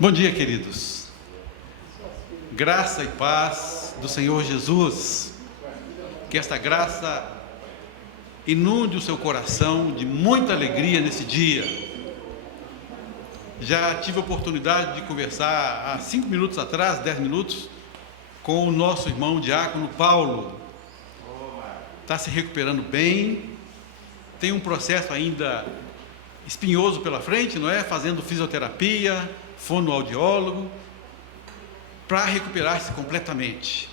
Bom dia, queridos. Graça e paz do Senhor Jesus. Que esta graça inunde o seu coração de muita alegria nesse dia. Já tive a oportunidade de conversar há 5 minutos atrás, 10 minutos, com o nosso irmão diácono Paulo. Está se recuperando bem, tem um processo ainda espinhoso pela frente, não é? Fazendo fisioterapia, fonoaudiólogo, para recuperar-se completamente.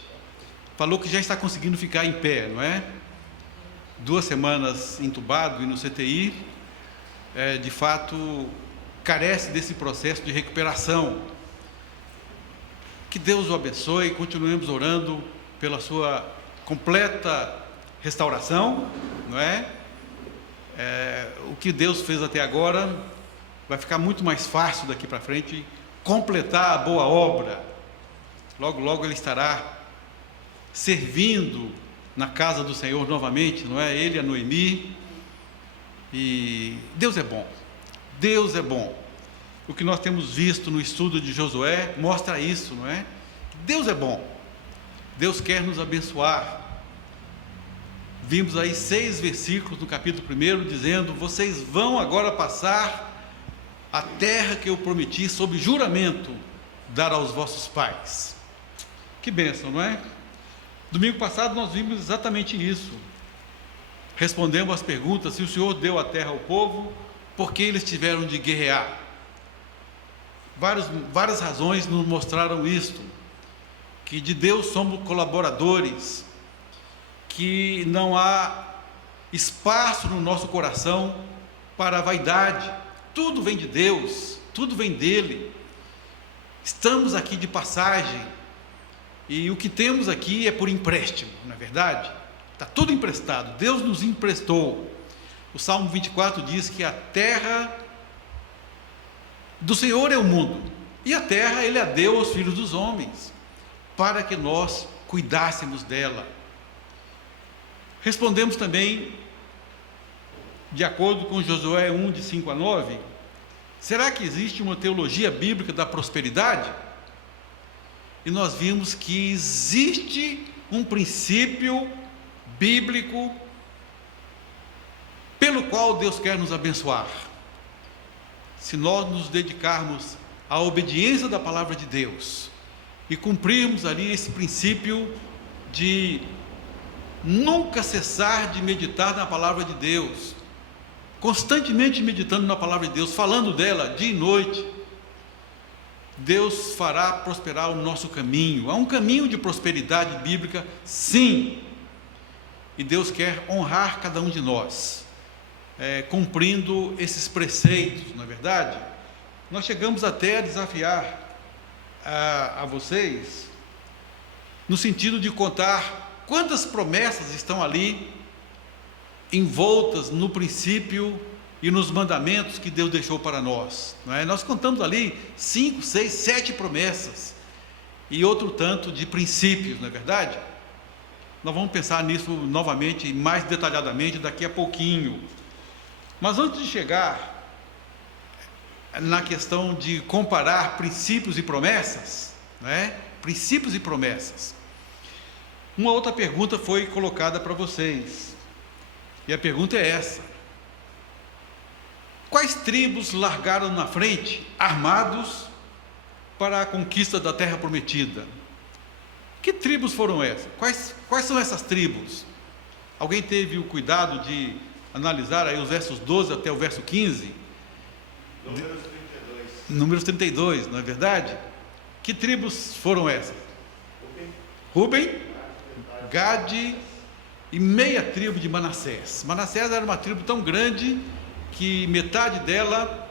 Falou que já está conseguindo ficar em pé, não é? 2 semanas entubado e no CTI, de fato, carece desse processo de recuperação. Que Deus o abençoe, continuemos orando pela sua completa restauração, não é? O que Deus fez até agora vai ficar muito mais fácil daqui para frente completar a boa obra. Logo, logo ele estará servindo na casa do Senhor novamente, não é? Ele e a Noemi. E Deus é bom. Deus é bom. O que nós temos visto no estudo de Josué mostra isso, não é? Deus é bom. Deus quer nos abençoar. Vimos aí 6 versículos no capítulo 1 dizendo: vocês vão agora passar a terra que eu prometi sob juramento dar aos vossos pais. Que bênção, não é? Domingo passado nós vimos exatamente isso. Respondemos às perguntas: se o Senhor deu a terra ao povo, por que eles tiveram de guerrear? Várias razões nos mostraram isto, que de Deus somos colaboradores, que não há espaço no nosso coração para a vaidade. Tudo vem de Deus, tudo vem dele. Estamos aqui de passagem e o que temos aqui é por empréstimo, não é verdade? Está tudo emprestado, Deus nos emprestou. O Salmo 24 diz que a terra do Senhor é o mundo, e a terra Ele a deu aos filhos dos homens, para que nós cuidássemos dela. Respondemos também, de acordo com Josué 1, de 5 a 9, será que existe uma teologia bíblica da prosperidade? E nós vimos que existe um princípio bíblico pelo qual Deus quer nos abençoar. Se nós nos dedicarmos à obediência da palavra de Deus e cumprirmos ali esse princípio de nunca cessar de meditar na palavra de Deus, constantemente meditando na palavra de Deus, falando dela dia e noite, Deus fará prosperar o nosso caminho. Há um caminho de prosperidade bíblica, sim, e Deus quer honrar cada um de nós, cumprindo esses preceitos, não é verdade? Nós chegamos até a desafiar a vocês, no sentido de contar quantas promessas estão ali envoltas no princípio e nos mandamentos que Deus deixou para nós, não é? Nós contamos ali 5, 6, 7 promessas e outro tanto de princípios, não é verdade? Nós vamos pensar nisso novamente, mais detalhadamente, daqui a pouquinho. Mas antes de chegar na questão de comparar princípios e promessas, não é? Princípios e promessas, uma outra pergunta foi colocada para vocês, e a pergunta é essa: quais tribos largaram na frente, armados, para a conquista da terra prometida? Que tribos foram essas? Quais são essas tribos? Alguém teve o cuidado de analisar aí os versos 12 até o verso 15? Números 32, não é verdade? Que tribos foram essas? Rubem, Gade e meia tribo de Manassés. Manassés era uma tribo tão grande que metade dela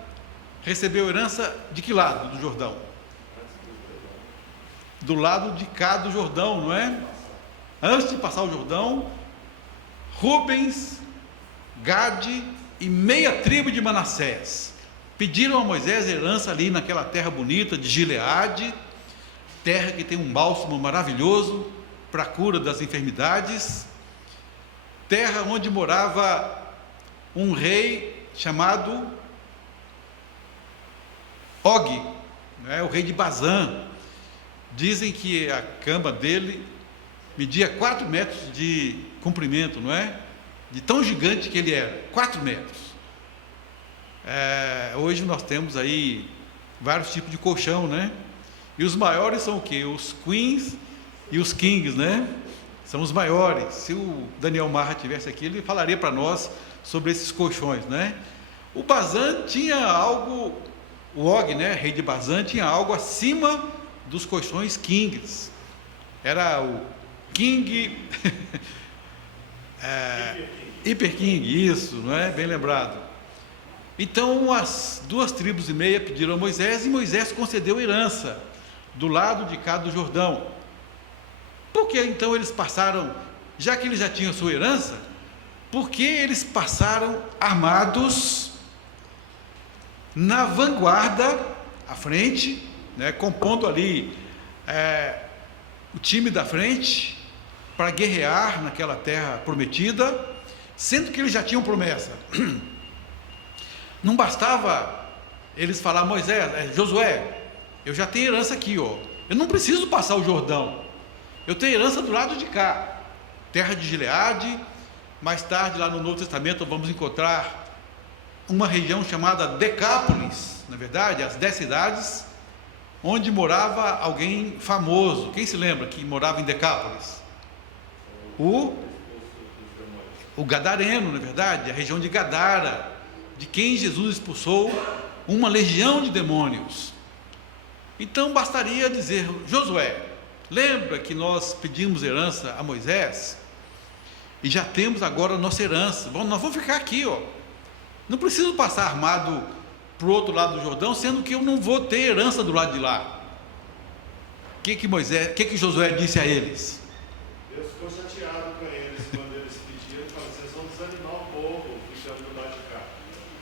recebeu herança de que lado do Jordão? Do lado de cá do Jordão, não é? Antes de passar o Jordão, Rubens, Gade e meia tribo de Manassés pediram a Moisés herança ali naquela terra bonita de Gileade, terra que tem um bálsamo maravilhoso para a cura das enfermidades, terra onde morava um rei chamado Og, né? O rei de Bazã. Dizem que a cama dele media 4 metros de comprimento, não é? De tão gigante que ele era, 4 metros. Hoje nós temos aí vários tipos de colchão, né? E os maiores são o quê? Os queens e os kings, né? São os maiores. Se o Daniel Marra estivesse aqui, ele falaria para nós sobre esses colchões, né? O Bazã tinha algo, o Og, né, rei de Bazã, tinha algo acima dos colchões kings. Era o king Hiper King, isso, não é? Bem lembrado. Então as 2 tribos e meia pediram a Moisés, e Moisés concedeu herança do lado de cá do Jordão. Por que então eles passaram, já que eles já tinham sua herança, por que eles passaram armados na vanguarda, à frente, né, compondo ali o time da frente, para guerrear naquela terra prometida, sendo que eles já tinham promessa? Não bastava eles falar: Moisés, Josué, eu já tenho herança aqui, ó. Eu não preciso passar o Jordão. Eu tenho herança do lado de cá, terra de Gileade. Mais tarde, lá no Novo Testamento, vamos encontrar uma região chamada Decápolis, na verdade, as 10 cidades, onde morava alguém famoso. Quem se lembra que morava em Decápolis? O Gadareno, na verdade, a região de Gadara, de quem Jesus expulsou uma legião de demônios. Então bastaria dizer: Josué, lembra que nós pedimos herança a Moisés? E já temos agora a nossa herança. Bom, nós vamos ficar aqui, ó. Não preciso passar armado para o outro lado do Jordão, sendo que eu não vou ter herança do lado de lá. O que Josué disse a eles? Deus ficou chateado com eles quando eles pediram, falou: vocês vão desanimar o povo ficando do lado de cá.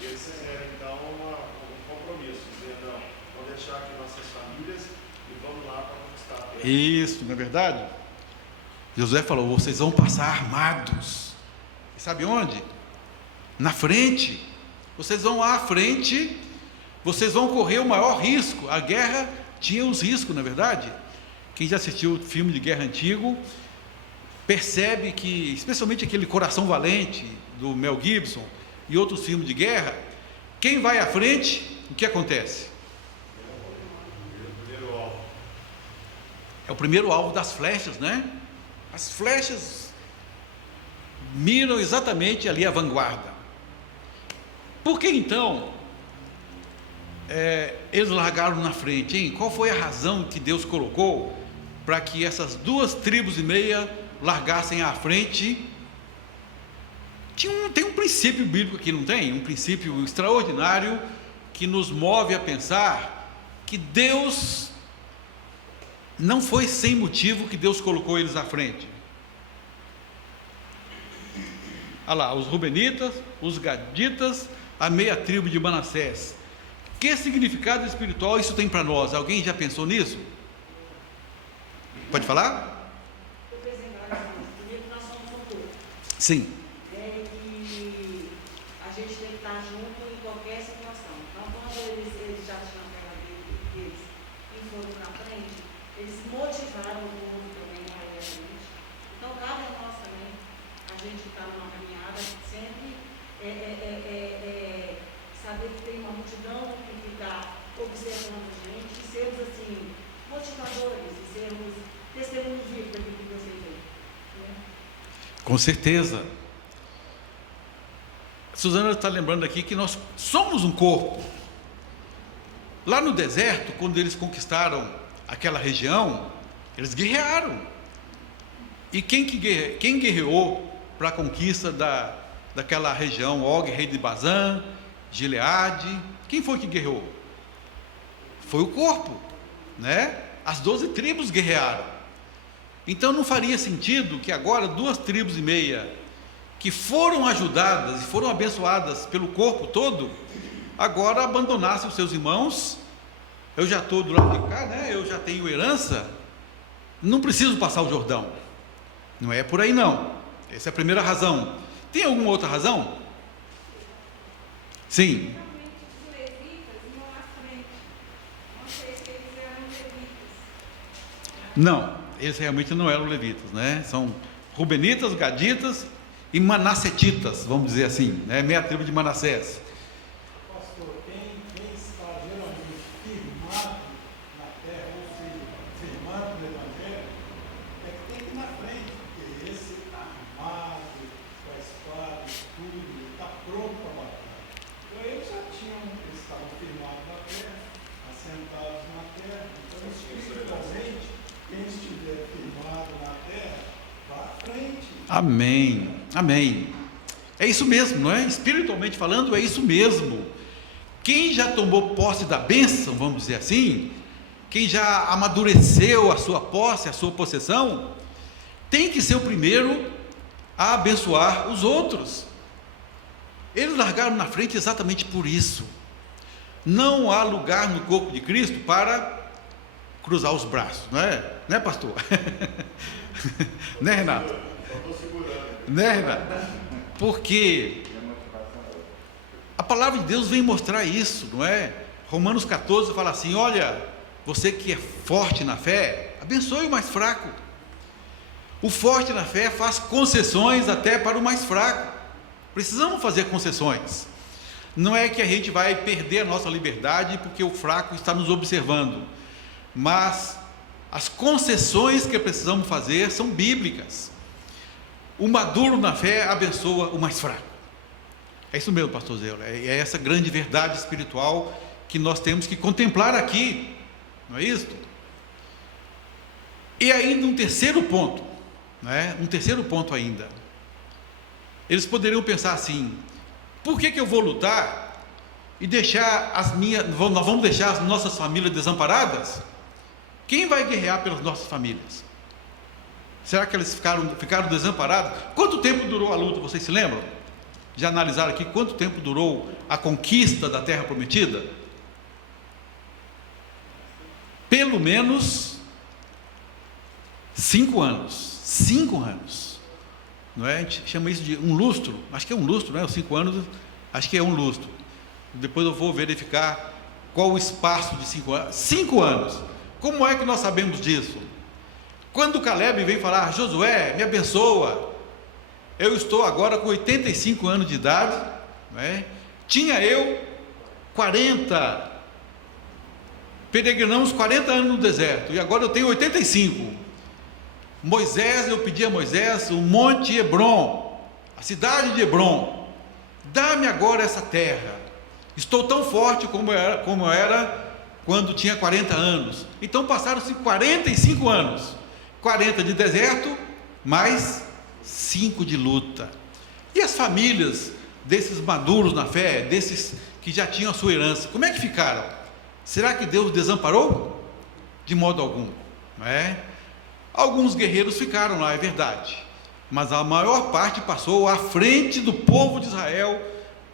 E eles fizeram então um compromisso, dizer: não, vamos deixar aqui nossas famílias e vamos lá para conquistar a terra. Isso, não é verdade? Josué falou: vocês vão passar armados. E sabe onde? Na frente. Vocês vão à frente, vocês vão correr o maior risco. A guerra tinha os riscos, na verdade. Quem já assistiu o filme de guerra antigo percebe que, especialmente aquele Coração Valente do Mel Gibson e outros filmes de guerra, quem vai à frente, o que acontece? É o primeiro alvo das flechas, né? As flechas miram exatamente ali a vanguarda. Por que então eles largaram na frente, hein? Qual foi a razão que Deus colocou para que essas 2 tribos e meia largassem à frente? Tem um princípio bíblico aqui, não tem? Um princípio extraordinário que nos move a pensar que Deus não foi sem motivo que Deus colocou eles à frente. Olha lá, os Rubenitas, os Gaditas, a meia tribo de Manassés. Que significado espiritual isso tem para nós? Alguém já pensou nisso? Pode falar? Eu pensei agora, primeiro nós somos um povo. Sim. E a gente tem que estar junto em qualquer situação. Então, quando eles já tinham a terra deles e foram na frente, eles motivaram o povo também a ir à frente. Então, cabe a nós também, a gente está numa caminhada, sempre saber que tem uma multidão que fica observando a gente, e sermos assim, motivadores, e sermos testemunhos vivos daquilo que Deus tem feito. Né? Com certeza. Suzana está lembrando aqui que nós somos um corpo. Lá no deserto, quando eles conquistaram aquela região, eles guerrearam. E quem guerreou para a conquista daquela região? Og, rei de Bazã, Gileade. Quem foi que guerreou? Foi o corpo, né? As 12 tribos guerrearam. Então não faria sentido que agora 2 tribos e meia que foram ajudadas e foram abençoadas pelo corpo todo, agora abandonassem os seus irmãos. Eu já estou do lado de cá, né? Eu já tenho herança, não preciso passar o Jordão. Não é por aí não. Essa é a primeira razão. Tem alguma outra razão? Sim. Realmente os levitas iam à frente. Não sei se eles Não, eles realmente não eram levitas, né? São rubenitas, gaditas e manassetitas, vamos dizer assim, né? Meia tribo de Manassés. Pastor, quem está geralmente firmado na terra, ou seja, firmado no Evangelho, é que tem que ir na frente, porque esse está armado, com a espada, escudo, está pronto para batalha. Então eles estavam firmados na terra, assentados na terra. Então, espiritualmente, quem estiver firmado na terra, vá à frente. Amém, amém. É isso mesmo, não é? Espiritualmente falando, é isso mesmo. Quem já tomou posse da bênção, vamos dizer assim, quem já amadureceu a sua posse, a sua possessão, tem que ser o primeiro a abençoar os outros. Eles largaram na frente exatamente por isso. Não há lugar no corpo de Cristo para cruzar os braços, não é? Né, pastor? Né, Renato? Né, Renato? Porque a palavra de Deus vem mostrar isso, não é? Romanos 14 fala assim: olha, você que é forte na fé, abençoe o mais fraco. O forte na fé faz concessões até para o mais fraco. Precisamos fazer concessões. Não é que a gente vai perder a nossa liberdade porque o fraco está nos observando, mas as concessões que precisamos fazer são bíblicas. O maduro na fé abençoa o mais fraco. É isso mesmo, pastor Zé. É essa grande verdade espiritual que nós temos que contemplar aqui, não é isso? E ainda um terceiro ponto, né? Um terceiro ponto ainda. Eles poderiam pensar assim: por que eu vou lutar e deixar nós vamos deixar as nossas famílias desamparadas? Quem vai guerrear pelas nossas famílias? Será que eles ficaram desamparados? Quanto tempo durou a luta, vocês se lembram? Já analisaram aqui quanto tempo durou a conquista da Terra Prometida? Pelo menos 5 anos. 5 anos. Não é? A gente chama isso de um lustro. Acho que é um lustro, não é? Os 5 anos, acho que é um lustro. Depois eu vou verificar qual o espaço de 5 anos. 5 anos. Como é que nós sabemos disso? Quando Caleb vem falar: Josué, me abençoa, eu estou agora com 85 anos de idade, não é? Tinha eu 40, peregrinamos 40 anos no deserto, e agora eu tenho 85. Moisés, eu pedi a Moisés o monte Hebron, a cidade de Hebron, dá-me agora essa terra. Estou tão forte como eu era quando tinha 40 anos. Então passaram-se 45 anos, 40 de deserto, mais 5 de luta. E as famílias desses maduros na fé, desses que já tinham a sua herança, como é que ficaram? Será que Deus desamparou? De modo algum, não é? Alguns guerreiros ficaram lá, é verdade, mas a maior parte passou à frente do povo de Israel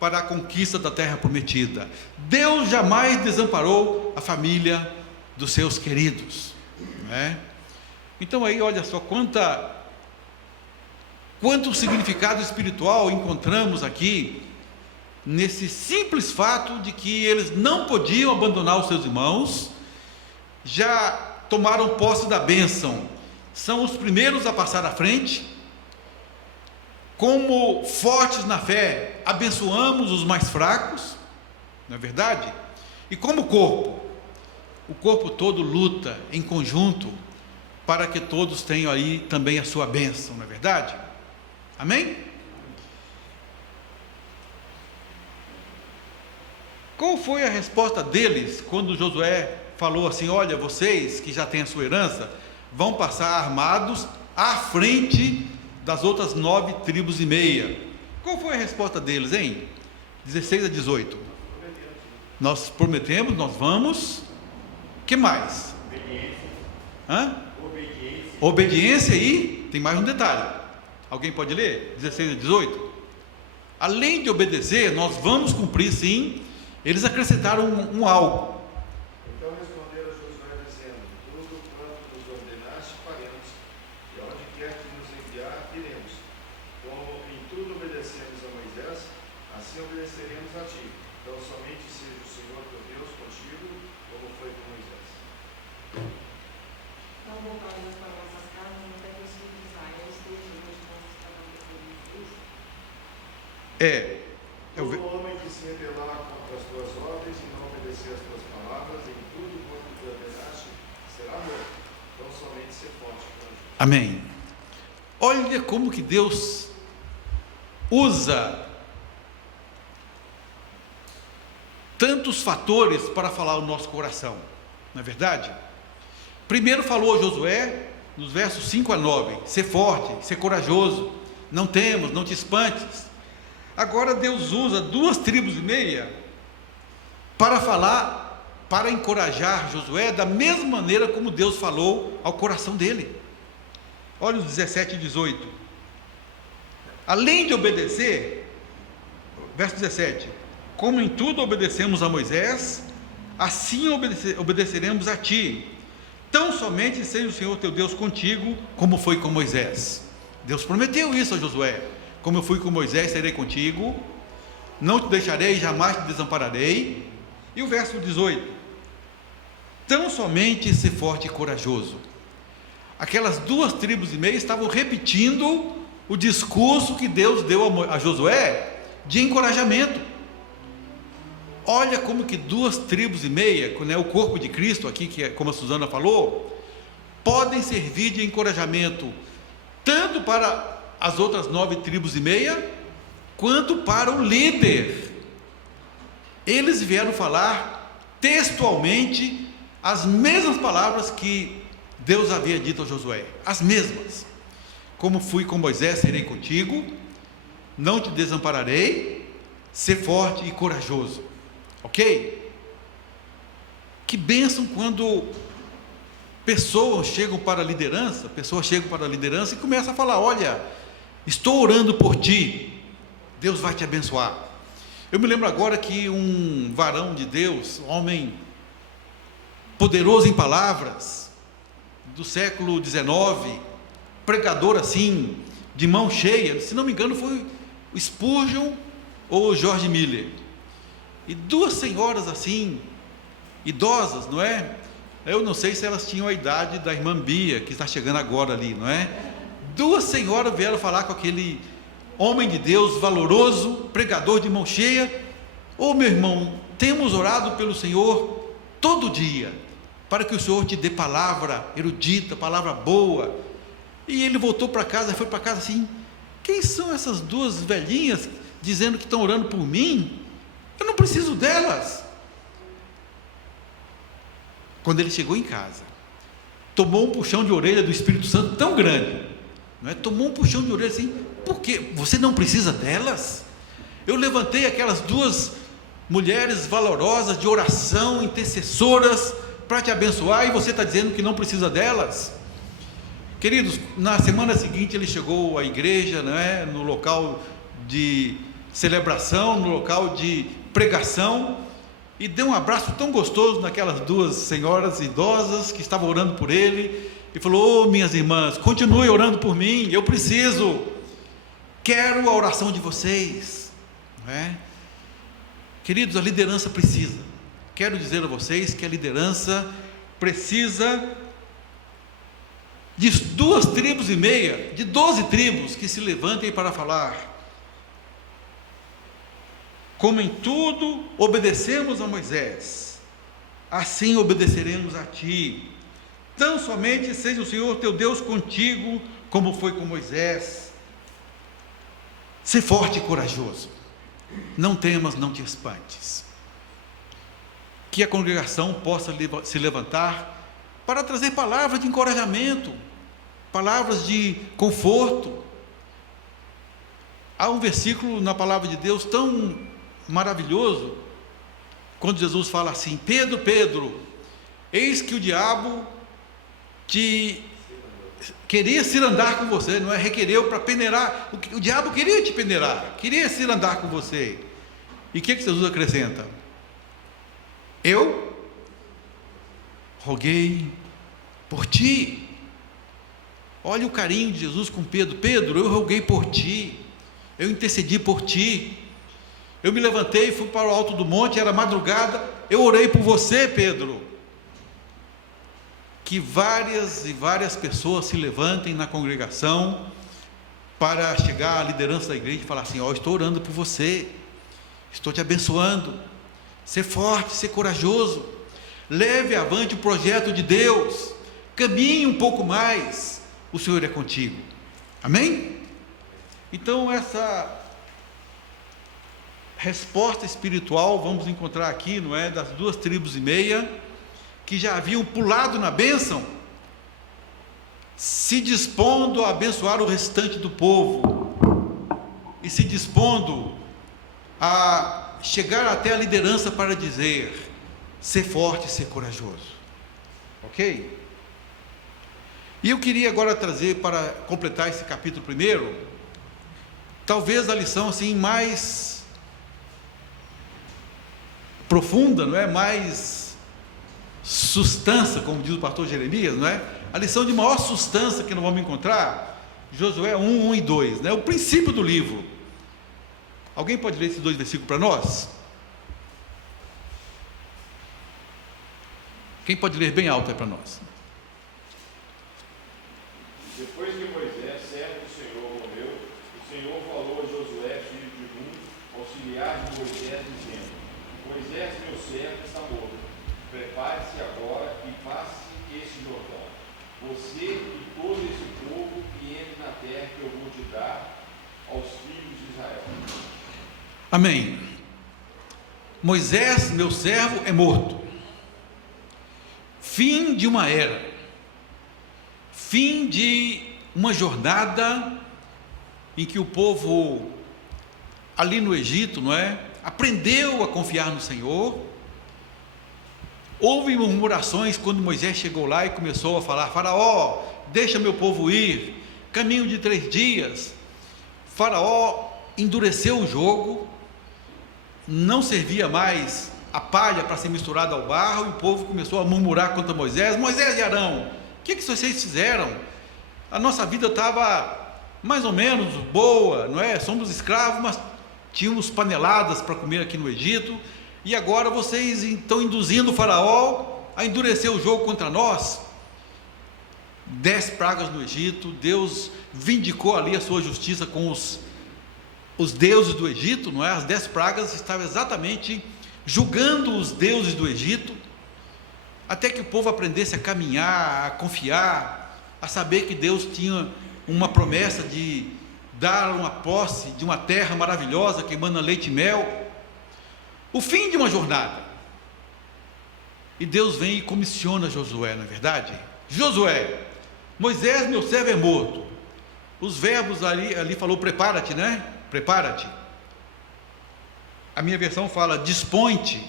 para a conquista da terra prometida. Deus jamais desamparou a família dos seus queridos, não é? Então aí olha só quanto significado espiritual encontramos aqui nesse simples fato de que eles não podiam abandonar os seus irmãos, já tomaram posse da bênção, são os primeiros a passar à frente. Como fortes na fé, abençoamos os mais fracos, não é verdade? E como o corpo todo luta em conjunto para que todos tenham aí também a sua bênção, não é verdade? Amém? Qual foi a resposta deles quando Josué falou assim: olha, vocês que já têm a sua herança, vão passar armados à frente das outras 9 tribos e meia. Qual foi a resposta deles, hein? 16 a 18. Nós prometemos, nós vamos. O que mais? Obediência e tem mais um detalhe. Alguém pode ler? 16 a 18. Além de obedecer, nós vamos cumprir sim. Eles acrescentaram um algo. Então responderam a Josué dizendo: tudo quanto nos ordenaste faremos, e aonde quer que nos enviar, iremos. Como em tudo obedecemos a Moisés, assim obedeceremos a ti. Então somente seja o Senhor teu Deus contigo, como foi com Moisés. Então voltaremos para nossas casas até que os filhos de Israel estejam diante de nós para não isso. Todo homem que se rebelar contra as tuas ordens e não obedecer às tuas palavras, em tudo quanto tu ordenaste, será morto. Então somente ser forte e corajoso. Amém. Olha como que Deus usa tantos fatores para falar o nosso coração, não é verdade? Primeiro falou a Josué, nos versos 5 a 9, ser forte, ser corajoso, não temas, não te espantes. Agora Deus usa 2,5 tribos para falar, para encorajar Josué da mesma maneira como Deus falou ao coração dele. Olha os 17 e 18. Além de obedecer, verso 17, como em tudo obedecemos a Moisés, assim obedeceremos a ti. Tão somente seja o Senhor teu Deus contigo, como foi com Moisés. Deus prometeu isso a Josué: como eu fui com Moisés, serei contigo, não te deixarei, jamais te desampararei. E o verso 18: tão somente ser forte e corajoso. Aquelas 2,5 tribos estavam repetindo o discurso que Deus deu a Josué de encorajamento. Olha como que 2,5 tribos, né, o corpo de Cristo aqui, que é, como a Suzana falou, podem servir de encorajamento tanto para as outras 9,5 tribos, quanto para o líder. Eles vieram falar textualmente as mesmas palavras que Deus havia dito a Josué, as mesmas: como fui com Moisés, serei contigo, não te desampararei, ser forte e corajoso. Ok? Que bênção quando pessoas chegam para a liderança e começam a falar: olha, estou orando por ti, Deus vai te abençoar. Eu me lembro agora que um varão de Deus, um homem poderoso em palavras, do século XIX, pregador assim, de mão cheia, se não me engano foi o Spurgeon ou o George Miller, e 2 senhoras assim, idosas, não é? Eu não sei se elas tinham a idade da irmã Bia, que está chegando agora ali, não é? 2 senhoras vieram falar com aquele homem de Deus valoroso, pregador de mão cheia: ô meu irmão, temos orado pelo Senhor todo dia, para que o Senhor te dê palavra erudita, palavra boa. E ele voltou para casa, foi para casa assim: quem são essas 2 velhinhas dizendo que estão orando por mim? Eu não preciso delas. Quando ele chegou em casa, tomou um puxão de orelha do Espírito Santo tão grande, não é? Tomou um puxão de orelha assim: por quê? Você não precisa delas? Eu levantei aquelas 2 mulheres valorosas de oração, intercessoras, para te abençoar, e você está dizendo que não precisa delas? Queridos, na semana seguinte ele chegou à igreja, não é? No local de celebração, no local de pregação, e deu um abraço tão gostoso naquelas 2 senhoras idosas que estavam orando por ele, e falou: ô minhas irmãs, continue orando por mim, eu preciso, quero a oração de vocês, não é? Queridos, a liderança precisa. Quero dizer a vocês que a liderança precisa de 2,5 tribos, de 12 tribos que se levantem para falar: como em tudo obedecemos a Moisés, assim obedeceremos a ti. Tão somente seja o Senhor teu Deus contigo, como foi com Moisés. Ser forte e corajoso, não temas, não te espantes. Que a congregação possa se levantar para trazer palavras de encorajamento, palavras de conforto. Há um versículo na palavra de Deus tão maravilhoso, quando Jesus fala assim: Pedro, Pedro, eis que o diabo queria cirandar com você, não é? Requereu para peneirar, o diabo queria te peneirar, queria cirandar com você. E o que Jesus acrescenta? Eu roguei por ti. Olha o carinho de Jesus com Pedro: Pedro, eu roguei por ti, eu intercedi por ti, eu me levantei, fui para o alto do monte, era madrugada, eu orei por você, Pedro. que várias e várias pessoas se levantem na congregação para chegar à liderança da igreja e falar assim: ó, estou orando por você, estou te abençoando, ser forte, ser corajoso, leve avante o projeto de Deus, caminhe um pouco mais, o Senhor é contigo. Amém? Então essa resposta espiritual vamos encontrar aqui, não é, das 2,5 tribos que já haviam pulado na bênção, se dispondo a abençoar o restante do povo e se dispondo a chegar até a liderança para dizer: ser forte, ser corajoso. Ok? E eu queria agora trazer, para completar esse capítulo 1, talvez a lição assim mais profunda, não é? Mais substância, como diz o pastor Jeremias, não é? A lição de maior substância que nós vamos encontrar, Josué 1, 1 e 2, né? O princípio do livro. Alguém pode ler esses 2 versículos para nós? Quem pode ler bem alto aí para nós? Depois que Moisés, servo do Senhor, morreu, o Senhor falou a Josué, filho de Nun, auxiliar de Moisés, dizendo: Moisés, meu servo, está morto. Prepare-se agora e passe esse Jordão, você e todo esse povo, e entre na terra que eu vou te dar aos filhos de Israel. Amém. Moisés, meu servo, é morto. Fim de uma era, fim de uma jornada em que o povo ali no Egito, não é, aprendeu a confiar no Senhor. Houve murmurações quando Moisés chegou lá e começou a falar: Faraó, deixa meu povo ir, caminho de 3 dias. Faraó endureceu o jogo, não servia mais a palha para ser misturada ao barro, e o povo começou a murmurar contra Moisés: Moisés e Arão, o que vocês fizeram? A nossa vida estava mais ou menos boa, não é? Somos escravos, mas tínhamos paneladas para comer aqui no Egito, e agora vocês estão induzindo o Faraó a endurecer o jogo contra nós. 10 pragas no Egito, Deus vindicou ali a sua justiça com os deuses do Egito, não é? As 10 pragas estavam exatamente julgando os deuses do Egito, até que o povo aprendesse a caminhar, a confiar, a saber que Deus tinha uma promessa de dar uma posse de uma terra maravilhosa que emana leite e mel. O fim de uma jornada. E Deus vem e comissiona Josué, não é verdade? Josué, Moisés, meu servo, é morto. Os verbos ali falou prepara-te, né? Prepara-te. A minha versão fala dispõe-te,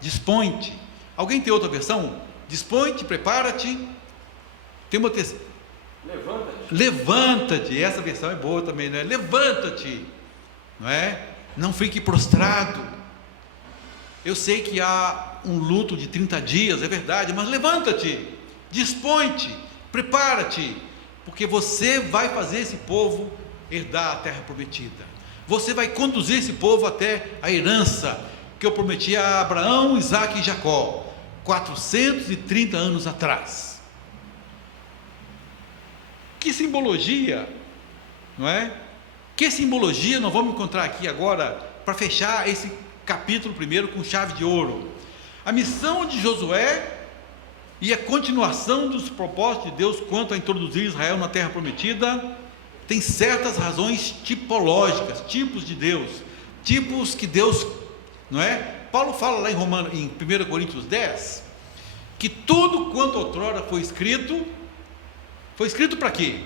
dispõe-te. Alguém tem outra versão? Dispõe-te, prepara-te. Tem uma terceira. Levanta-te. Levanta-te. Essa versão é boa também, né? Levanta-te, não é? Não fique prostrado. Eu sei que há um luto de 30 dias, é verdade, mas levanta-te, dispõe-te, prepara-te, porque você vai fazer esse povo herdar a terra prometida. Você vai conduzir esse povo até a herança que eu prometi a Abraão, Isaque e Jacó, 430 anos atrás. Que simbologia, não é? Que simbologia nós vamos encontrar aqui agora para fechar esse capítulo 1 com chave de ouro. A missão de Josué e a continuação dos propósitos de Deus quanto a introduzir Israel na terra prometida tem certas razões tipológicas, tipos de Deus, tipos que Deus, não é? Paulo fala lá em 1 Coríntios 10, que tudo quanto outrora foi escrito para quê?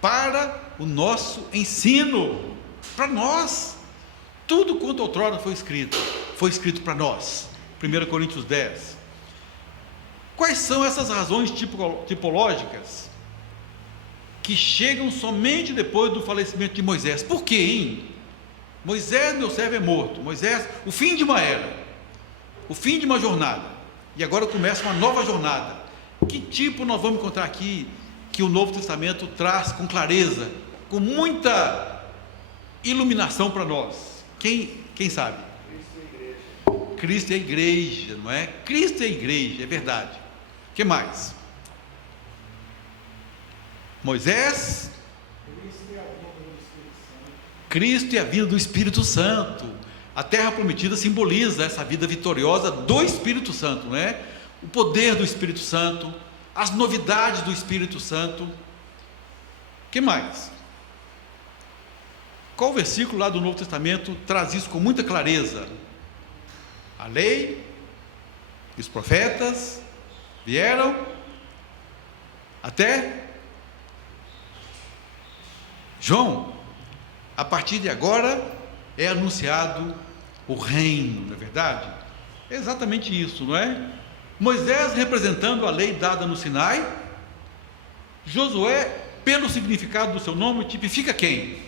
Para o nosso ensino, para nós. Tudo quanto outrora foi escrito para nós. 1 Coríntios 10. Quais são essas razões tipológicas que chegam somente depois do falecimento de Moisés? Por quê, hein? Moisés, meu servo, é morto. Moisés, o fim de uma era, o fim de uma jornada, e agora começa uma nova jornada. Que tipo nós vamos encontrar aqui que o Novo Testamento traz com clareza, com muita iluminação para nós? Quem sabe? Cristo é a igreja, não é? Cristo é a igreja, é verdade. O que mais? Moisés, Cristo e a vinda do Espírito Santo. Cristo e a vinda do Espírito Santo. A terra prometida simboliza essa vida vitoriosa do Espírito Santo, né? O poder do Espírito Santo, as novidades do Espírito Santo. Que mais? Qual versículo lá do Novo Testamento traz isso com muita clareza? A lei e os profetas vieram até João. A partir de agora é anunciado o reino, não é verdade? É exatamente isso, não é? Moisés representando a lei dada no Sinai. Josué, pelo significado do seu nome, tipifica quem?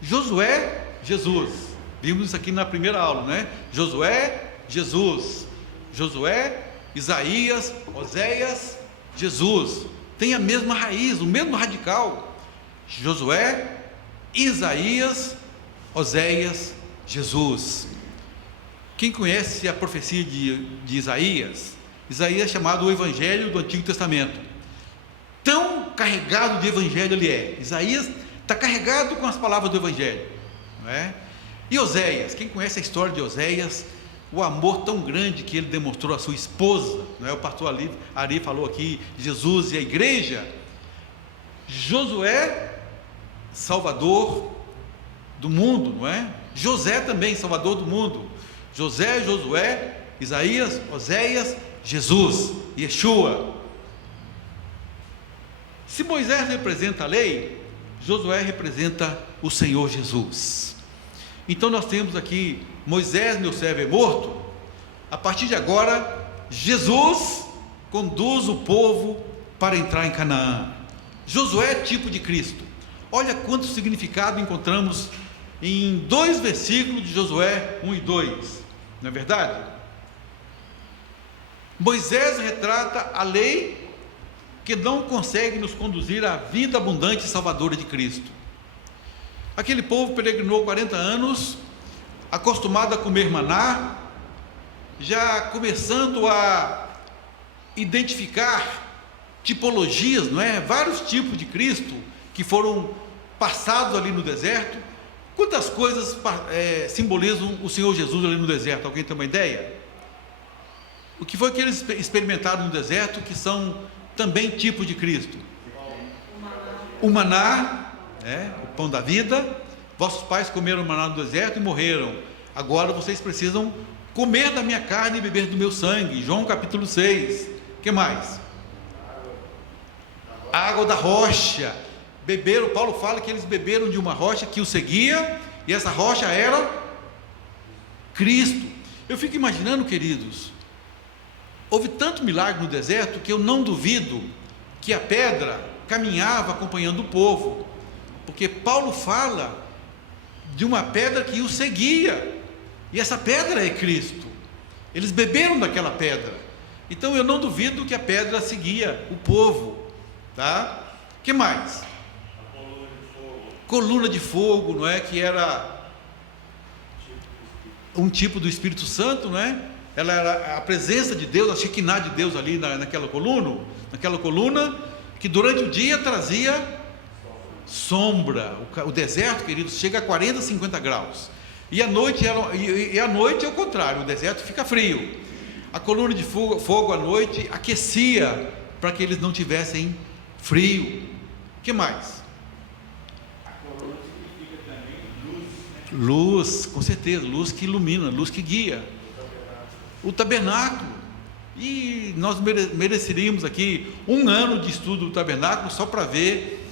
Josué, Jesus. Vimos isso aqui na primeira aula, né? Josué, Jesus. Josué, Isaías, Oséias, Jesus. Tem a mesma raiz, o mesmo radical. Josué, Isaías, Oséias, Jesus. Quem conhece a profecia de Isaías? Isaías é chamado o Evangelho do Antigo Testamento. Tão carregado de Evangelho ele é. Isaías está carregado com as palavras do Evangelho, não é? E Oséias, quem conhece a história de Oséias, o amor tão grande que ele demonstrou à sua esposa, não é? O pastor Ari falou aqui, Jesus e a igreja. Josué, salvador do mundo, não é? José também, salvador do mundo. José, Josué, Isaías, Oséias, Jesus, Yeshua. Se Moisés representa a lei, Josué representa o Senhor Jesus. Então nós temos aqui Moisés, meu servo, é morto. A partir de agora, Jesus conduz o povo para entrar em Canaã. Josué é tipo de Cristo. Olha quanto significado encontramos em 2 versículos de Josué 1 e 2, não é verdade? Moisés retrata a lei que não consegue nos conduzir à vida abundante e salvadora de Cristo. Aquele povo peregrinou 40 anos, acostumado a comer maná, já começando a identificar tipologias, não é? Vários tipos de Cristo que foram passados ali no deserto. Quantas coisas simbolizam o Senhor Jesus ali no deserto? Alguém tem uma ideia? O que foi que eles experimentaram no deserto que são também tipos de Cristo? O maná, o pão da vida. Vossos pais comeram maná no deserto e morreram. Agora vocês precisam comer da minha carne e beber do meu sangue. João capítulo 6. O que mais? A água da rocha. Beberam, Paulo fala que eles beberam de uma rocha que os seguia, e essa rocha era Cristo. Eu fico imaginando, queridos, houve tanto milagre no deserto que eu não duvido que a pedra caminhava acompanhando o povo, porque Paulo fala de uma pedra que os seguia, e essa pedra é Cristo. Eles beberam daquela pedra, então eu não duvido que a pedra seguia o povo, tá? O que mais? Coluna de fogo, não é? Que era um tipo do Espírito Santo, não é? Ela era a presença de Deus, a Shekinah de Deus ali naquela coluna, que durante o dia trazia sombra. O deserto, queridos, chega a 40, 50 graus. E à noite é o contrário, o deserto fica frio. A coluna de fogo à noite aquecia para que eles não tivessem frio. O que mais? Luz, com certeza, luz que ilumina, luz que guia. O tabernáculo. E nós mereceríamos aqui 1 ano de estudo do tabernáculo só para ver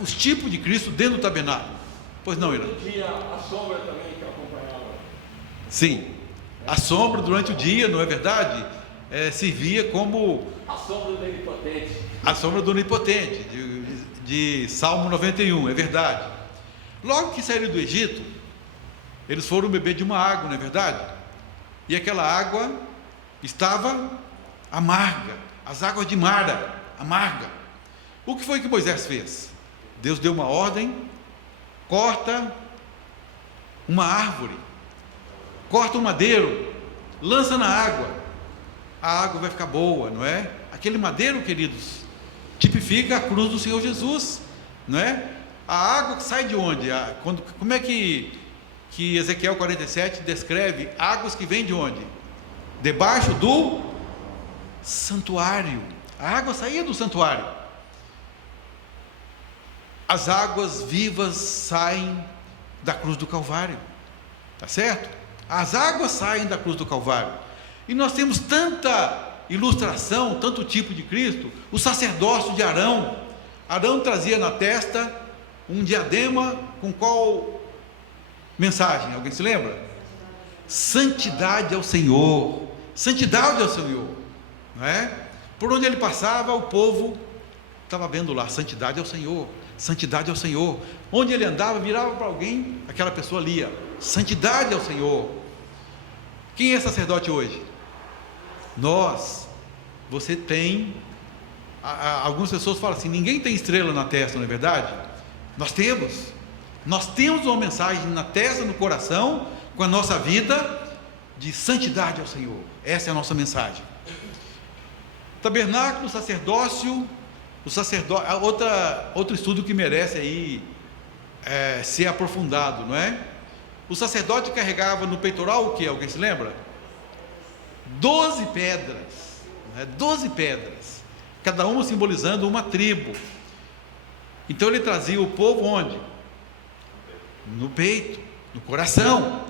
os tipos de Cristo dentro do tabernáculo. Pois não, Irã? Tinha a sombra também que acompanhava. Sim, a sombra durante o dia, não é verdade? Servia como a sombra do Onipotente. A sombra do Onipotente, de Salmo 91, é verdade. Logo que saíram do Egito, eles foram beber de uma água, não é verdade? E aquela água estava amarga, as águas de Mara, amarga. O que foi que Moisés fez? Deus deu uma ordem: corta uma árvore, corta um madeiro, lança na água, a água vai ficar boa, não é? Aquele madeiro, queridos, tipifica a cruz do Senhor Jesus, não é? A água que sai de onde? Como é que Ezequiel 47 descreve águas que vêm de onde? Debaixo do santuário. A água saía do santuário. As águas vivas saem da cruz do Calvário, tá certo? As águas saem da cruz do Calvário. E nós temos tanta ilustração, tanto tipo de Cristo. O sacerdócio de Arão. Arão trazia na testa um diadema com qual mensagem? Alguém se lembra? Santidade ao Senhor. Santidade ao Senhor, não é? Por onde ele passava, o povo estava vendo lá, santidade ao Senhor, santidade ao Senhor. Onde ele andava, virava para alguém, aquela pessoa lia, santidade ao Senhor. Quem é sacerdote hoje? Nós. Você tem, algumas pessoas falam assim, ninguém tem estrela na testa, não é verdade? Nós temos uma mensagem na testa, no coração, com a nossa vida, de santidade ao Senhor. Essa é a nossa mensagem. Tabernáculo, sacerdócio, outro estudo que merece aí ser aprofundado, não é? O sacerdote carregava no peitoral o que? Alguém se lembra? 12 pedras, não é? 12 pedras, cada uma simbolizando uma tribo. Então ele trazia o povo onde? No peito, no coração.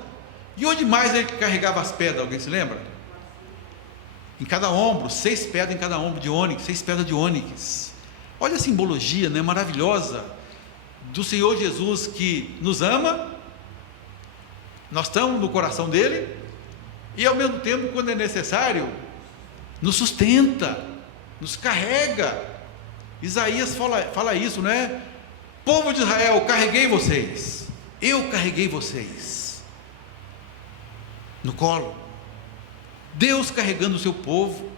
E onde mais ele carregava as pedras? Alguém se lembra? Em cada ombro, 6 pedras em cada ombro de ônix, 6 pedras de ônix. Olha a simbologia, né, maravilhosa do Senhor Jesus, que nos ama, nós estamos no coração dele, e ao mesmo tempo, quando é necessário, nos sustenta, nos carrega. Isaías fala isso, né? Povo de Israel, carreguei vocês, eu carreguei vocês no colo. Deus carregando o seu povo.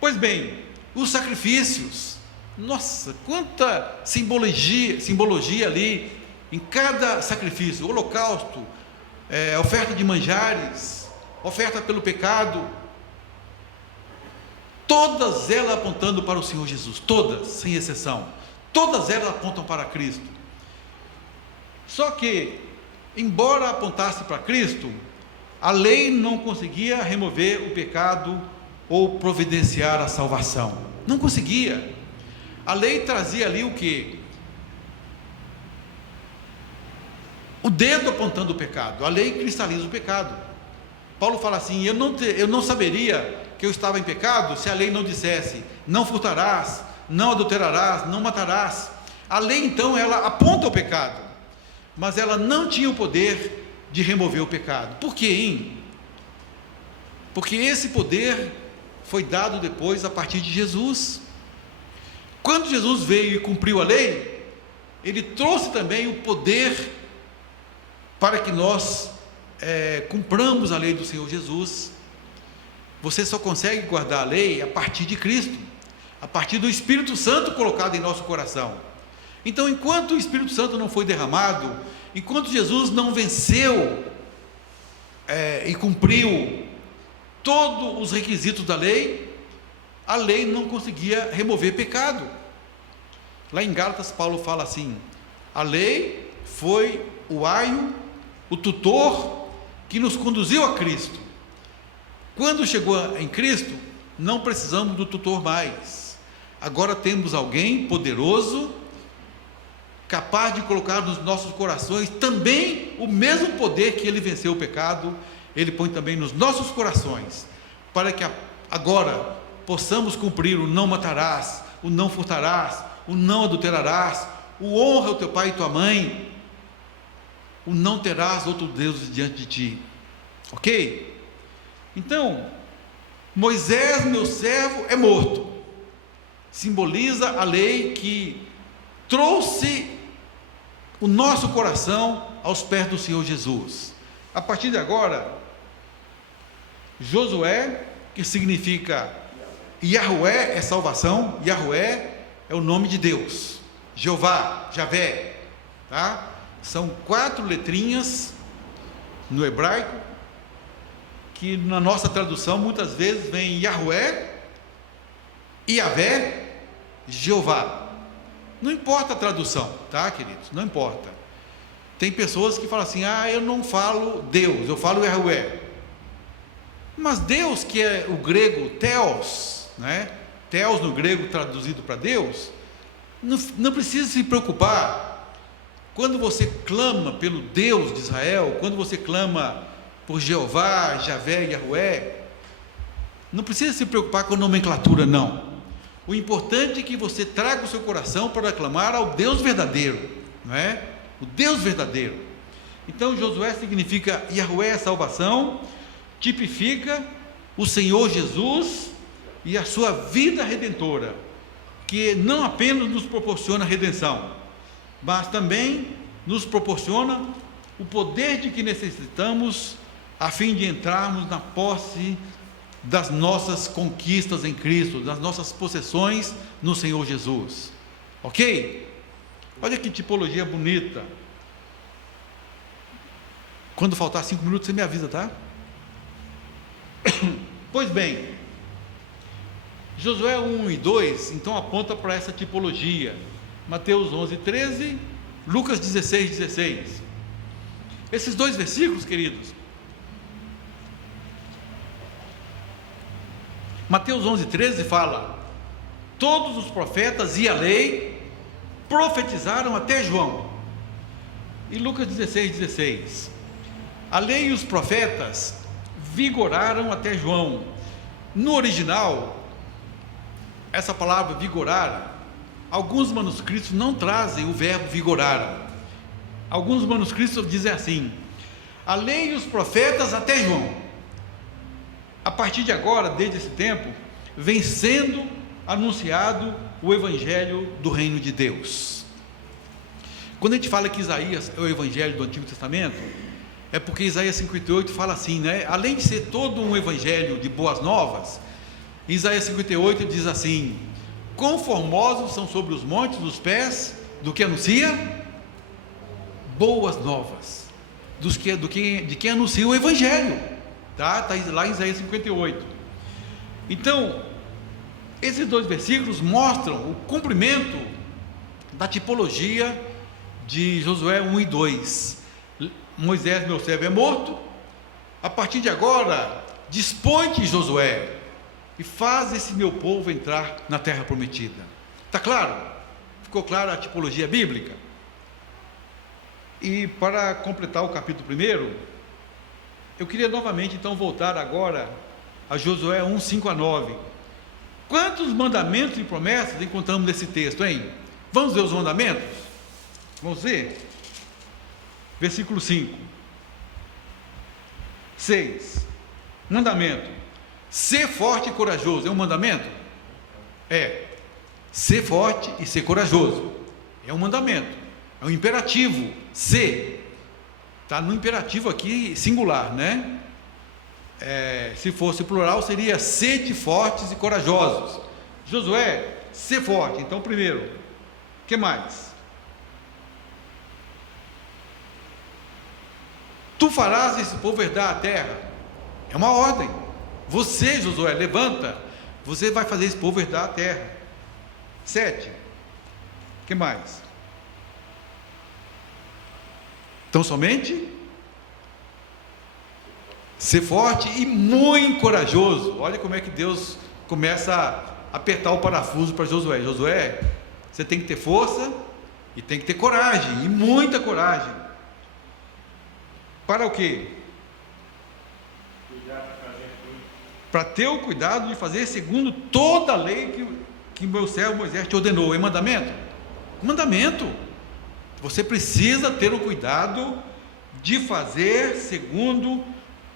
Pois bem, os sacrifícios, nossa, quanta simbologia ali em cada sacrifício. O holocausto, oferta de manjares, oferta pelo pecado, todas elas apontando para o Senhor Jesus, todas, sem exceção, todas elas apontam para Cristo. Só que, embora apontasse para Cristo, a lei não conseguia remover o pecado ou providenciar a salvação, não conseguia. A lei trazia ali o que? O dedo apontando o pecado. A lei cristaliza o pecado. Paulo fala assim, eu não saberia que eu estava em pecado se a lei não dissesse, não furtarás, não adulterarás, não matarás. A lei então, ela aponta o pecado, mas ela não tinha o poder de remover o pecado. Por quê, hein? Porque esse poder foi dado depois a partir de Jesus. Quando Jesus veio e cumpriu a lei, ele trouxe também o poder para que nós cumpramos a lei do Senhor Jesus. Você só consegue guardar a lei a partir de Cristo, a partir do Espírito Santo colocado em nosso coração. Então, enquanto o Espírito Santo não foi derramado, enquanto Jesus não venceu e cumpriu todos os requisitos da lei, a lei não conseguia remover pecado. Lá em Gálatas, Paulo fala assim, a lei foi o aio, o tutor que nos conduziu a Cristo. Quando chegou em Cristo, não precisamos do tutor mais. Agora temos alguém poderoso, capaz de colocar nos nossos corações também o mesmo poder que ele venceu o pecado, ele põe também nos nossos corações, para que agora possamos cumprir o não matarás, o não furtarás, o não adulterarás, o honra o teu pai e tua mãe, o não terás outro Deus diante de ti. Ok? Então, Moisés, meu servo, é morto. Simboliza a lei que trouxe o nosso coração aos pés do Senhor Jesus. A partir de agora, Josué, que significa Yahweh é salvação, Yahweh é o nome de Deus, Jeová, Javé, tá? São 4 letrinhas no hebraico, que na nossa tradução muitas vezes vem Yahweh, Yahvé Jeová. Não importa a tradução, tá, queridos? Não importa. Tem pessoas que falam assim: eu não falo Deus, eu falo Yahweh. Mas Deus, que é o grego Theos, né? Theos no grego traduzido para Deus, não precisa se preocupar. Quando você clama pelo Deus de Israel, quando você clama por Jeová, Javé, Yahweh, não precisa se preocupar com nomenclatura, não. O importante é que você traga o seu coração para clamar ao Deus verdadeiro, não é? O Deus verdadeiro. Então Josué significa Yahweh é salvação, tipifica o Senhor Jesus e a sua vida redentora, que não apenas nos proporciona redenção, mas também nos proporciona o poder de que necessitamos a fim de entrarmos na posse das nossas conquistas em Cristo, das nossas possessões no Senhor Jesus. Ok? Olha que tipologia bonita. Quando faltar 5 minutos, você me avisa, tá? Pois bem, Josué 1 e 2, então aponta para essa tipologia. Mateus 11, 13, Lucas 16, 16. Esses dois versículos, queridos, Mateus 11, 13 fala: todos os profetas e a lei profetizaram até João. E Lucas 16, 16, a lei e os profetas vigoraram até João. No original, essa palavra vigorar, alguns manuscritos não trazem o verbo vigorar. Alguns manuscritos dizem assim: a lei e os profetas até João. A partir de agora, desde esse tempo, vem sendo anunciado o evangelho do reino de Deus. Quando a gente fala que Isaías é o evangelho do Antigo Testamento, é porque Isaías 58 fala assim, né? Além de ser todo um evangelho de boas novas, Isaías 58 diz assim: quão formosos são sobre os montes os pés do que anuncia boas novas, de quem anuncia o evangelho. Está lá em Isaías 58. Então, esses dois versículos mostram o cumprimento da tipologia de Josué 1 e 2. Moisés, meu servo, é morto. A partir de agora, dispõe-te, Josué, e faz esse meu povo entrar na terra prometida. Está claro? Ficou clara a tipologia bíblica? E para completar o capítulo 1, eu queria novamente então voltar agora a Josué 1, 5 a 9. Quantos mandamentos e promessas encontramos nesse texto, hein? Vamos ver os mandamentos? Vamos ver? Versículo 5. 6. Mandamento: ser forte e corajoso. É um mandamento? É. Ser forte e ser corajoso. É um mandamento. É um imperativo. Ser. Está no imperativo aqui singular, né? Se fosse plural, seria sede fortes e corajosos. Josué, ser forte. Então, primeiro, o que mais? Tu farás esse povo herdar a terra. É uma ordem. Você, Josué, levanta. Você vai fazer esse povo herdar a terra. 7. O que mais? Então, somente ser forte e muito corajoso. Olha como é que Deus começa a apertar o parafuso para Josué. Josué, você tem que ter força e tem que ter coragem, e muita coragem. Para o quê? Para ter o cuidado de fazer segundo toda a lei que meu servo Moisés te ordenou. É mandamento? Mandamento. Você precisa ter o cuidado de fazer segundo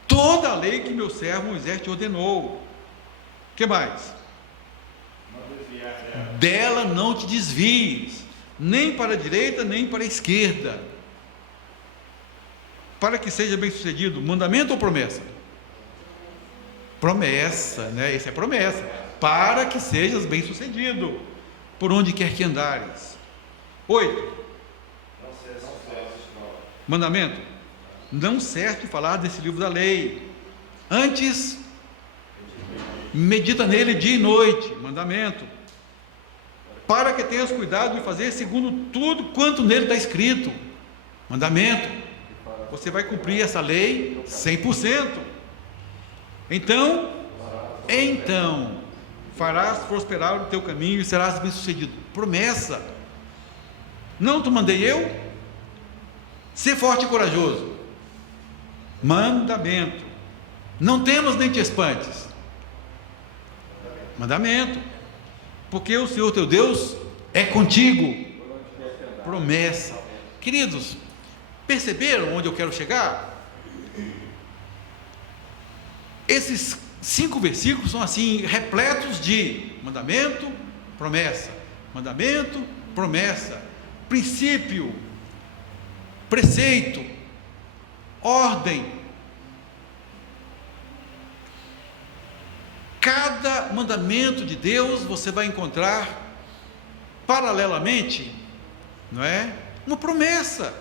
toda a lei que meu servo Moisés te ordenou. O que mais? Dela não te desvies, nem para a direita, nem para a esquerda, para que seja bem sucedido. Mandamento ou promessa? Promessa, né? Essa é promessa. Para que sejas bem sucedido, por onde quer que andares. 8. Mandamento: não cesse de falar desse livro da lei, antes medita nele dia e noite. Mandamento. para que tenhas cuidado de fazer segundo tudo quanto nele está escrito. Mandamento. Você vai cumprir essa lei 100%. Então, farás prosperar o teu caminho e serás bem-sucedido. Promessa. Não te mandei eu? Ser forte e corajoso. Mandamento. Não temas nem te espantes. Mandamento. Porque o Senhor teu Deus é contigo. Promessa. Queridos, perceberam onde eu quero chegar? Esses 5 versículos são assim, repletos de mandamento, promessa. Mandamento, promessa. Princípio, preceito, ordem. Cada mandamento de Deus você vai encontrar paralelamente, não é? Uma promessa.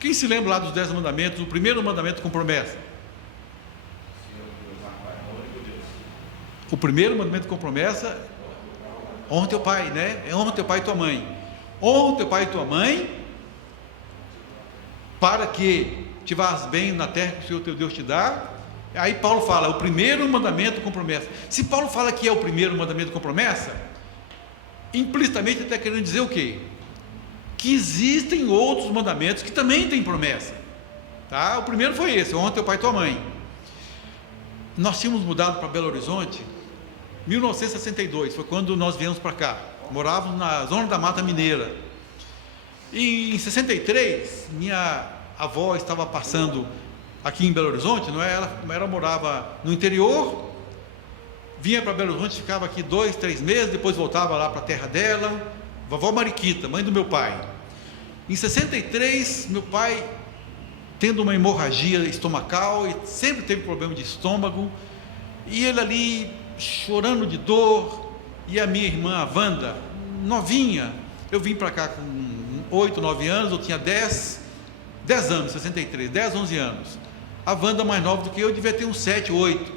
Quem se lembra lá dos 10 mandamentos, o primeiro mandamento com promessa? O primeiro mandamento com promessa, honra teu pai, né? Honra teu pai e tua mãe. Honra teu pai e tua mãe, para que te vás bem na terra que o Senhor teu Deus te dá. Aí Paulo fala, o primeiro mandamento com promessa. Se Paulo fala que é o primeiro mandamento com promessa, implicitamente ele está querendo dizer o quê? Que existem outros mandamentos que também têm promessa, tá? O primeiro foi esse, honra teu pai e tua mãe. Nós tínhamos mudado para Belo Horizonte em 1962, foi quando nós viemos para cá. Morávamos na zona da Mata Mineira. E em 63, minha avó estava passando aqui em Belo Horizonte, não é? Ela morava no interior, vinha para Belo Horizonte, ficava aqui 2, 3 meses, depois voltava lá para a terra dela. Vovó Mariquita, mãe do meu pai. Em 63, meu pai, tendo uma hemorragia estomacal, e sempre teve problema de estômago, e ele ali chorando de dor, e a minha irmã, a Wanda, novinha, eu vim para cá com 8, 9 anos, eu tinha 10 anos, 63, 10, 11 anos. A Wanda mais nova do que eu, devia ter uns 7, 8.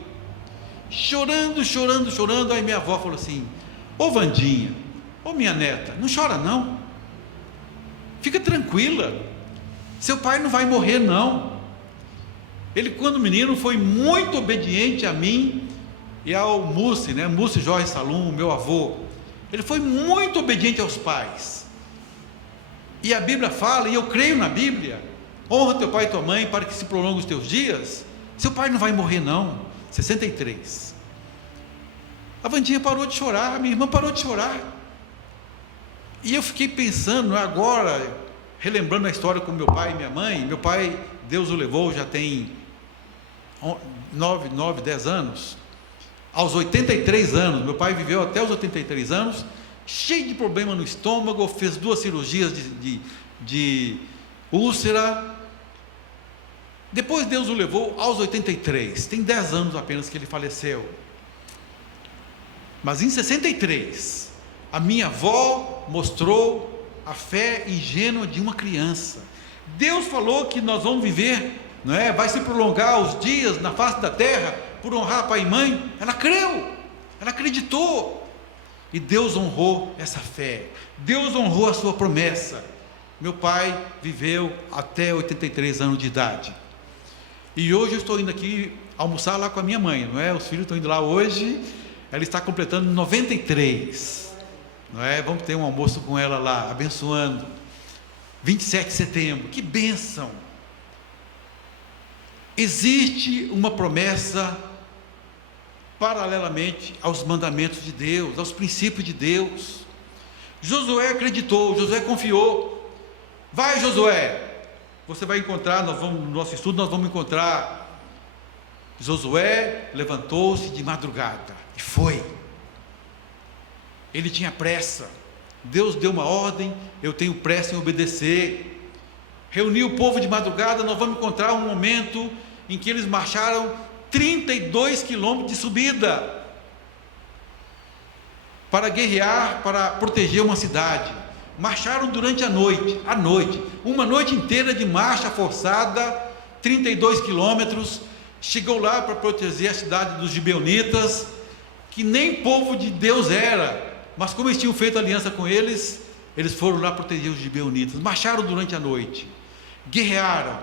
Chorando, aí minha avó falou assim, ô Vandinha, ô minha neta, não chora não, fica tranquila, seu pai não vai morrer não. Ele, quando menino, foi muito obediente a mim e ao Mussi, né? Mussi Jorge Salum, meu avô. Ele foi muito obediente aos pais. E a Bíblia fala, e eu creio na Bíblia, honra teu pai e tua mãe para que se prolongue os teus dias. Seu pai não vai morrer não. 63. A Vandinha parou de chorar, a minha irmã parou de chorar. E eu fiquei pensando agora, relembrando a história com meu pai e minha mãe. Meu pai, Deus o levou, já tem 9, 10 anos. Aos 83 anos, meu pai viveu até os 83 anos, cheio de problema no estômago, fez 2 cirurgias de úlcera. Depois Deus o levou aos 83, tem 10 anos apenas que ele faleceu. Mas em 63, a minha avó mostrou a fé ingênua de uma criança. Deus falou que nós vamos viver, não é? Vai se prolongar os dias na face da terra por honrar pai e mãe. Ela creu, ela acreditou, e Deus honrou essa fé. Deus honrou a sua promessa. Meu pai viveu até 83 anos de idade. E hoje eu estou indo aqui almoçar lá com a minha mãe, não é? Os filhos estão indo lá hoje. Ela está completando 93, não é? Vamos ter um almoço com ela lá, abençoando. 27 de setembro, que bênção! Existe uma promessa paralelamente aos mandamentos de Deus, aos princípios de Deus. Josué acreditou, Josué confiou. Vai, Josué, você vai encontrar, no nosso estudo nós vamos encontrar. Josué levantou-se de madrugada e foi. Ele tinha pressa. Deus deu uma ordem, eu tenho pressa em obedecer. Reuniu o povo de madrugada, nós vamos encontrar um momento em que eles marcharam 32 quilômetros de subida para guerrear, para proteger uma cidade. Marcharam durante a noite, uma noite inteira de marcha forçada, 32 quilômetros. Chegou lá para proteger a cidade dos gibeonitas, que nem povo de Deus era, Mas como eles tinham feito aliança com eles, eles foram lá proteger os gibeonitas, marcharam durante a noite, guerrearam,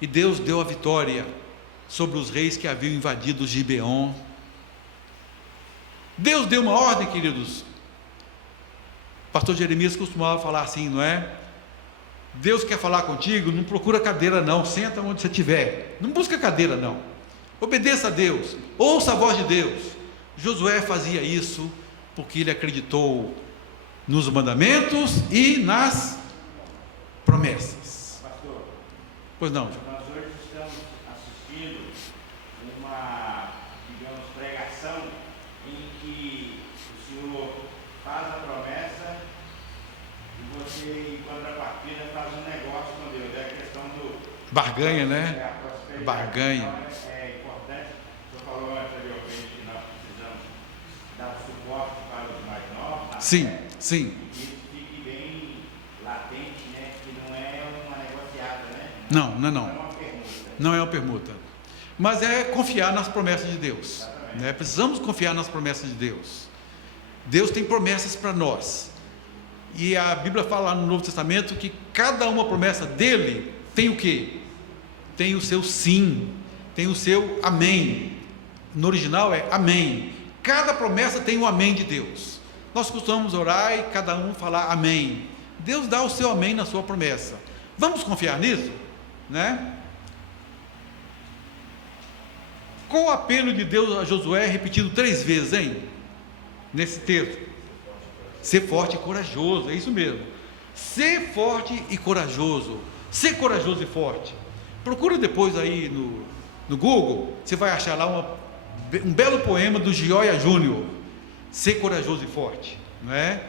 e Deus deu a vitória sobre os reis que haviam invadido Gibeon. Deus deu uma ordem, queridos. Pastor Jeremias costumava falar assim, não é? Deus quer falar contigo, não procura cadeira não, senta onde você estiver, não busca cadeira não, obedeça a Deus, ouça a voz de Deus. Josué fazia isso porque ele acreditou nos mandamentos e nas promessas. Pastor, Pois não, nós hoje estamos assistindo uma, digamos, pregação em que o Senhor faz a promessa e você, em contrapartida, faz um negócio com Deus. É a questão do... barganha, É né? a prosperidade. Barganha. Então, é importante, o senhor falou anteriormente que nós precisamos dar suporte para os mais novos. na Sim, fé, sim. e isso fique bem latente, né? Que não é uma negociada, né? Não. É uma permuta. Não é uma permuta, mas é confiar nas promessas de Deus, né? Precisamos confiar nas promessas de Deus. Deus tem promessas para nós, e a Bíblia fala lá no Novo Testamento que cada uma promessa dele tem o quê? Tem o seu sim, tem o seu amém. No original é amém. Cada promessa tem o amém de Deus. Nós costumamos orar e cada um falar amém. Deus dá o seu amém na sua promessa. Vamos confiar nisso, né? Qual o apelo de Deus a Josué repetido 3 vezes, hein? Nesse texto. Ser forte e corajoso, é isso mesmo. Ser forte e corajoso. Ser corajoso e forte. Procura depois aí no Google, você vai achar lá um belo poema do Gioia Júnior. Ser corajoso e forte, não é?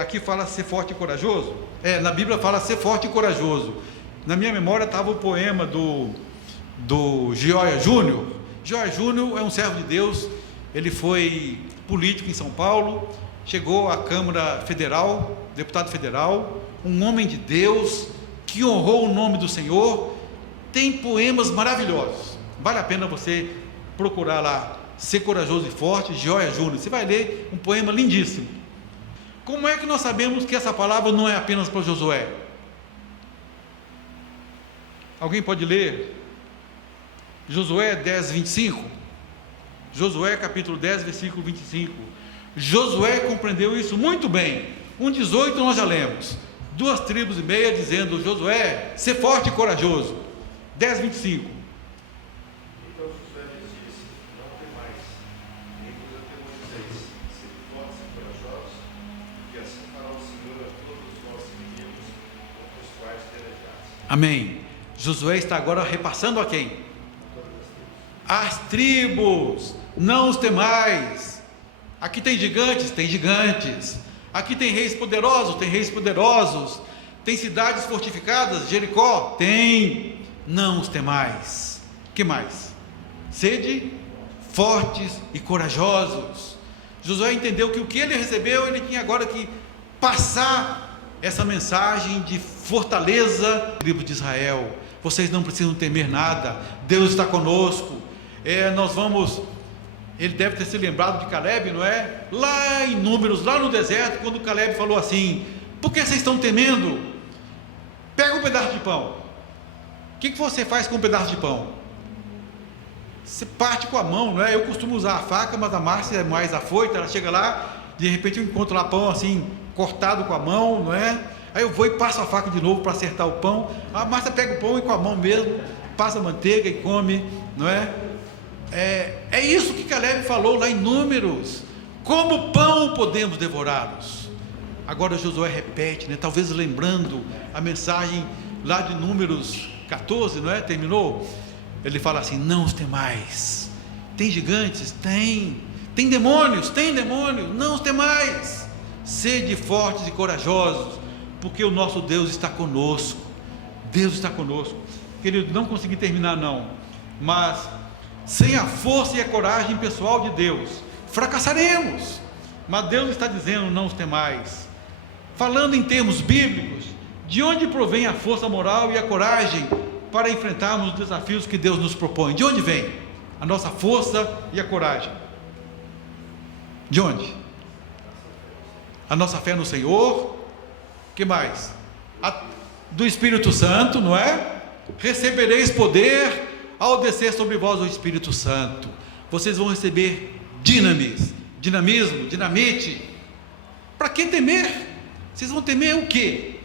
Aqui fala ser forte e corajoso. Na Bíblia fala ser forte e corajoso. Na minha memória estava o poema do Gioia Júnior. Gioia Júnior é um servo de Deus. Ele foi político em São Paulo, chegou à Câmara Federal, deputado federal, um homem de Deus que honrou o nome do Senhor. Tem poemas maravilhosos. Vale a pena você procurar lá, Ser Corajoso e Forte, Gioia Júnior. Você vai ler um poema lindíssimo. Como é que nós sabemos que essa palavra não é apenas para Josué? Alguém pode ler? Josué 10, 25. Josué capítulo 10, versículo 25. Josué compreendeu isso muito bem. 1,18 nós já lemos. 2,5 tribos dizendo: Josué, ser forte e corajoso. 10, 25. Então Josué lhes disse: não temais, nem vos atemorizeis, sede fortes e corajosos, porque assim fará o Senhor a todos os vossos inimigos, contra os quais pelejares. Amém. Josué está agora repassando a quem? As tribos. Não os temais. Aqui tem gigantes? Tem gigantes. Aqui tem reis poderosos? Tem reis poderosos. Tem cidades fortificadas? Jericó? Tem. Não os temais. Que mais? Sede fortes e corajosos. Josué entendeu que o que ele recebeu, ele tinha agora que passar essa mensagem de fortaleza. Tribo de Israel, vocês não precisam temer nada, Deus está conosco. Nós vamos... Ele deve ter se lembrado de Caleb, não é? Lá em Números, lá no deserto, quando Caleb falou assim: por que vocês estão temendo? Pega um pedaço de pão. O que você faz com um pedaço de pão? Você parte com a mão, não é? Eu costumo usar a faca, mas a Márcia é mais afoita. Ela chega lá, de repente eu encontro lá pão assim, cortado com a mão, não é? Aí eu vou e passo a faca de novo para acertar o pão. A Márcia pega o pão e com a mão mesmo passa a manteiga e come, não é? É isso que Caleb falou lá em Números: como pão podemos devorá-los. Agora Josué repete, né? Talvez lembrando a mensagem lá de Números 14, não é? Terminou? Ele fala assim: não os temais. Tem gigantes? Tem demônios? Tem demônios? Não os temais. Sede fortes e corajosos, porque o nosso Deus está conosco. Deus está conosco. Querido, não consegui terminar não, mas sem a força e a coragem pessoal de Deus, fracassaremos. Mas Deus está dizendo: não os temais. Falando em termos bíblicos, de onde provém a força moral e a coragem para enfrentarmos os desafios que Deus nos propõe? De onde vem a nossa força e a coragem? De onde? A nossa fé no Senhor. Que mais? Do Espírito Santo, não é? Recebereis poder ao descer sobre vós o Espírito Santo. Vocês vão receber dinamismo, dinamite. Para que temer? Vocês vão temer o quê?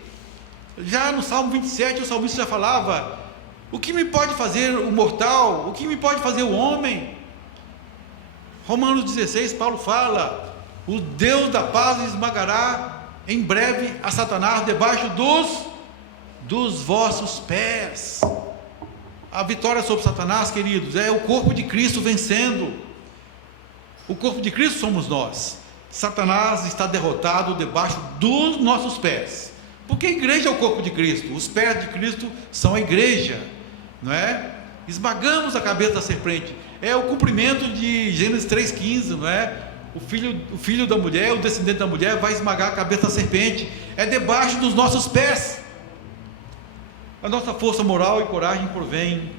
Já no Salmo 27, o salmista já falava: o que me pode fazer o mortal? O que me pode fazer o homem? Romanos 16, Paulo fala: o Deus da paz esmagará em breve a Satanás debaixo dos vossos pés. A vitória sobre Satanás, queridos, é o corpo de Cristo vencendo. O corpo de Cristo somos nós. Satanás está derrotado debaixo dos nossos pés, porque a igreja é o corpo de Cristo. Os pés de Cristo são a igreja, não é? Esmagamos a cabeça da serpente. É o cumprimento de Gênesis 3,15, não é? O filho da mulher, o descendente da mulher vai esmagar a cabeça da serpente. É debaixo dos nossos pés. A nossa força moral e coragem provém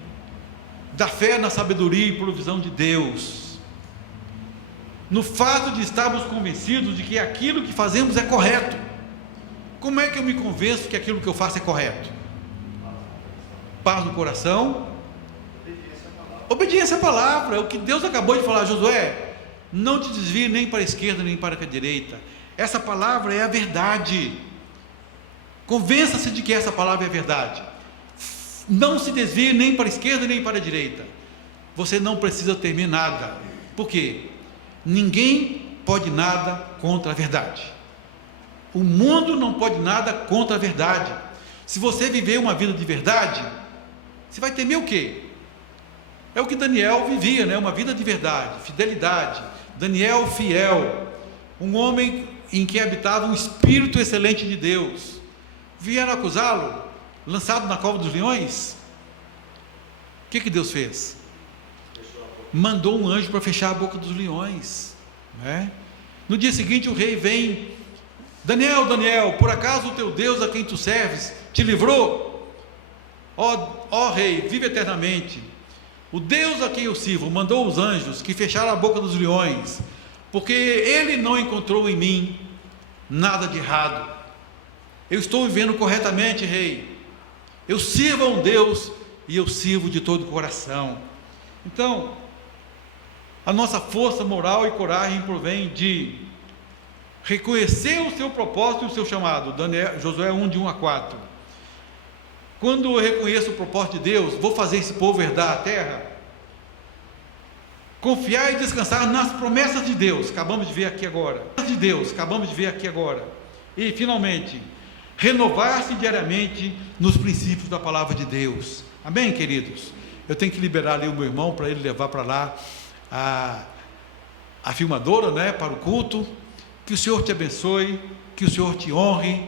da fé na sabedoria e provisão de Deus, no fato de estarmos convencidos de que aquilo que fazemos é correto. Como é que eu me convenço que aquilo que eu faço é correto? Paz no coração, obediência à palavra. É o que Deus acabou de falar: Josué, não te desvie nem para a esquerda nem para a direita. Essa palavra é a verdade. Convença-se de que essa palavra é a verdade. Não se desvie nem para a esquerda nem para a direita. Você não precisa temer nada. Por quê? Ninguém pode nada contra a verdade. O mundo não pode nada contra a verdade. Se você viver uma vida de verdade, você vai temer o quê? É o que Daniel vivia, né? Uma vida de verdade, fidelidade. Daniel fiel, um homem em que habitava um espírito excelente de Deus. Vieram acusá-lo, lançado na cova dos leões. O que Deus fez? Mandou um anjo para fechar a boca dos leões, né? No dia seguinte o rei vem: Daniel, por acaso o teu Deus a quem tu serves te livrou? Ó rei, vive eternamente. O Deus a quem eu sirvo mandou os anjos que fecharam a boca dos leões, porque ele não encontrou em mim nada de errado. Eu estou vivendo corretamente, rei. Eu sirvo a um Deus e eu sirvo de todo o coração. Então, a nossa força moral e coragem provém de reconhecer o seu propósito e o seu chamado. Josué 1, de 1 a 4. Quando eu reconheço o propósito de Deus, vou fazer esse povo herdar a terra. Confiar e descansar nas promessas de Deus, acabamos de ver aqui agora. E, finalmente, renovar-se diariamente nos princípios da palavra de Deus. Amém, queridos? Eu tenho que liberar ali o meu irmão para ele levar para lá a filmadora, né, para o culto. Que o Senhor te abençoe, que o Senhor te honre.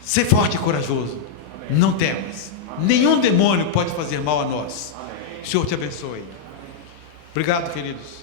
Ser forte e corajoso. Amém. Não temas. Amém. Nenhum demônio pode fazer mal a nós. Amém. O Senhor te abençoe. Obrigado, queridos.